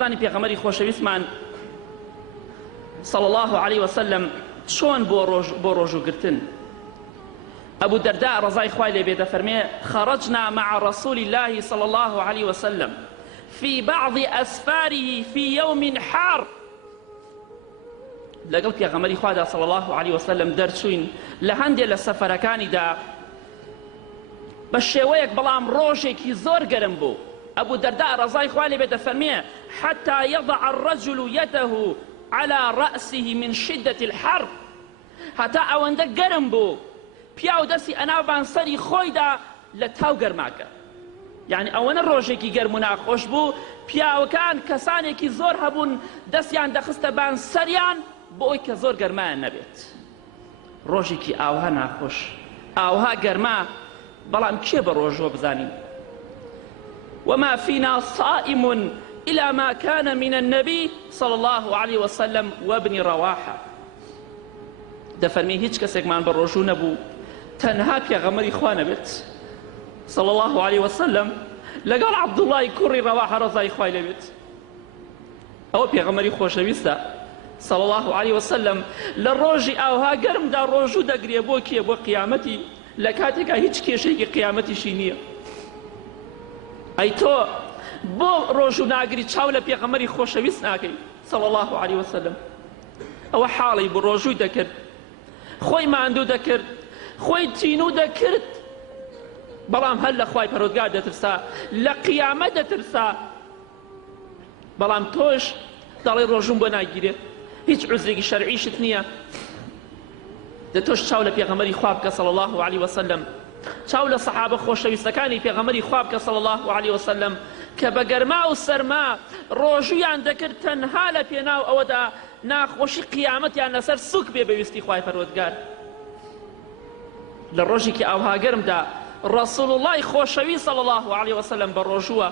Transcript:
زانی پێغەمبەری خۆشەویستمان صلى الله عليه وسلم چۆن بۆ ڕۆژوگرتن أبو الدرداء رضای خوای لێ بێ دەفەرمێ خرجنا مع رسول الله صلى الله عليه وسلم في بعض أسفاره في يوم حار لەگەڵ پێغەمبەری خوادا صلى الله عليه وسلم دەرچوین لە هەندێک لە سەفەرەکانیدا بە شێوەیەک بەڵام ڕۆژێکی زۆر گەرم بوو. أبو الدرداء رضای خوای لێ بێ دەفەرمێ حتى يضع الرجل يده على رأسه من شدة الحر هەتا ئەوەندە گەرم بوو پیاو دەستی ئەناوبان سەری خۆیدا لە تاو گەرماکە. یعنی ئەوەنە ڕۆژێکی گەرم و ناخۆش بوو پیاوەکان کەسانێکی زۆر هەبوون دەستیان دەخستە بان سەریان بۆ ئەوەی کە زۆر گەرمایان نەبێت. ڕۆژێکی ئاوها ناخۆش ئاوها گەرما بەڵام کێ بە ڕۆژوە بزانین. وما فينا صائم إلى ما كان من النبي صلى الله عليه وسلم وابن رواحة دەفەرمێ هیچ کەسێکمان بە ڕۆژوو نەبوو تەنها پێغەمبەری خوا نەبێت صلى الله عليه وسلم لەگەڵ عەبدوڵڵای کوڕی ڕەواحە ڕەزای خوای لێ بێت. ئەوە پێغەمبەری خۆشەویستە صلى الله عليه وسلم لە ڕۆژی ئاوها گەرمدا ڕۆژوو دەگرێ بۆ کێ بۆ قیامەتی لە کاتێکا هیچ کێشەیەکی قیامەتیشی نییە. ئەی تۆ بۆ ڕۆژوو ناگری چاو لە پێغەمبەری خۆشەویست ناکەی صلى الله عليه وسلم. ئەوە حاڵی بۆ ڕۆژووی دەکرد خۆی ماندوو دەکرد خۆی تینوو دەکرد بەڵام هەر لە خوای پەروەردگار دەترسا لە قیامەت دەترسا بەڵام تۆش دەڵێ ڕۆژوم بۆ ناگیرێت هیچ عوزرێکی شەرعیشت نییە. دەتۆش چاو لە پێغەمبەری خوا بکە صلى الله عليه وسلم چاو لە سەحابە خۆشەویستەکانی پێغەمبەری خوا بکە صلى الله عليه وسلم کە بە گەرما و سەرما ڕۆژویان دەکرد تەنها لە پێناو ئەوەدا ناخۆشی قیامەتیان لەسەر سوک بێ بەویستی خوای پەروەردگار. لە ڕۆژێکی ئاوها گەرمدا ڕەسوڵ اللای خۆشەویست صلى الله عليه وسلم بە ڕۆژووە